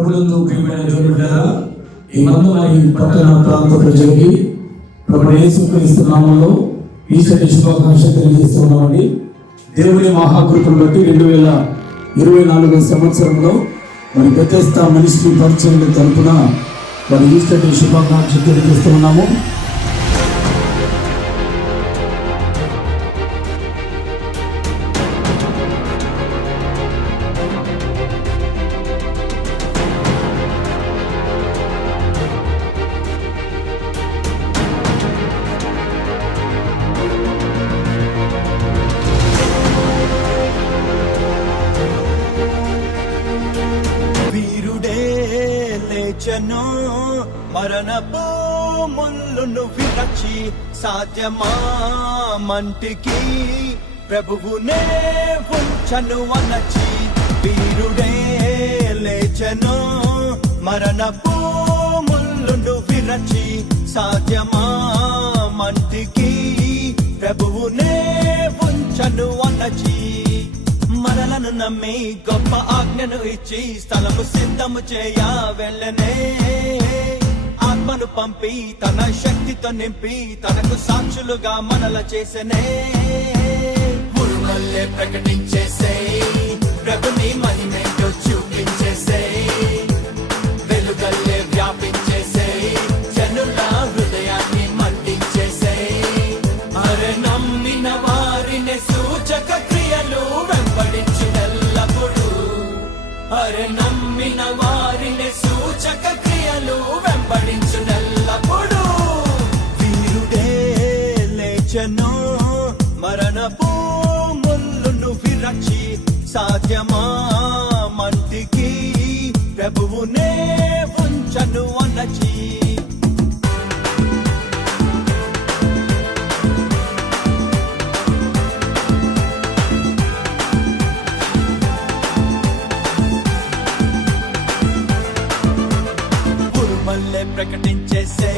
ప్రభువులందు ప్రియమైన దేవుని బిడ్డలారా, ఈ మందమని పట్టణ ప్రాంత ప్రజలకి ప్రభు యేసుక్రీస్తు నామములో ఈశ్వరి శుభాకాంక్షలు తెలియజేస్తున్నామండి. దేవుని మహాకృపను బట్టి 2024 సంవత్సరంలో మరి బెతెస్దా మినిస్ట్రీ పరిచయం తరపున మరి ఈశ్వరి శుభాకాంక్షలు తెలియజేస్తున్నాము. మరణపు ముళ్ళును విరచి సాధ్యమా మంటికి ప్రభువునే ఉంచను అనచి వీరుడే లేచెను. మరణపు ముళ్ళును విరచి సాధ్యమా మంటికి ప్రభువునే ఉంచను అనచి మరలను నమ్మి గొప్ప ఆజ్ఞను ఇచ్చి స్థలము సిద్ధము చేయ వెళ్ళనే. ఆత్మను పంపి తన శక్తితో నింపి తనకు సాక్షులుగా మనల చేసనే. ఉరుమల్లే ప్రకటించేసే ప్రభుని మహిమేంటో చూపించేసే. వెలుగల్లే వ్యాపించేసే జనుల హృదయాన్ని మండించేసే. అరే నమ్మిన వారిని సూచక క్రియలు వెంబడించినెల్లప్పుడు. అరే నమ్మిన వారిని సూచక క్రియలు వెంబడించినెల్లప్పుడు. వీరుడే లేచెను మరణపు ముళ్ళును విరచి సాధ్యమా మంటికి ప్రభువునే ఉంచను అనచి. మల్లె ప్రకటించేసే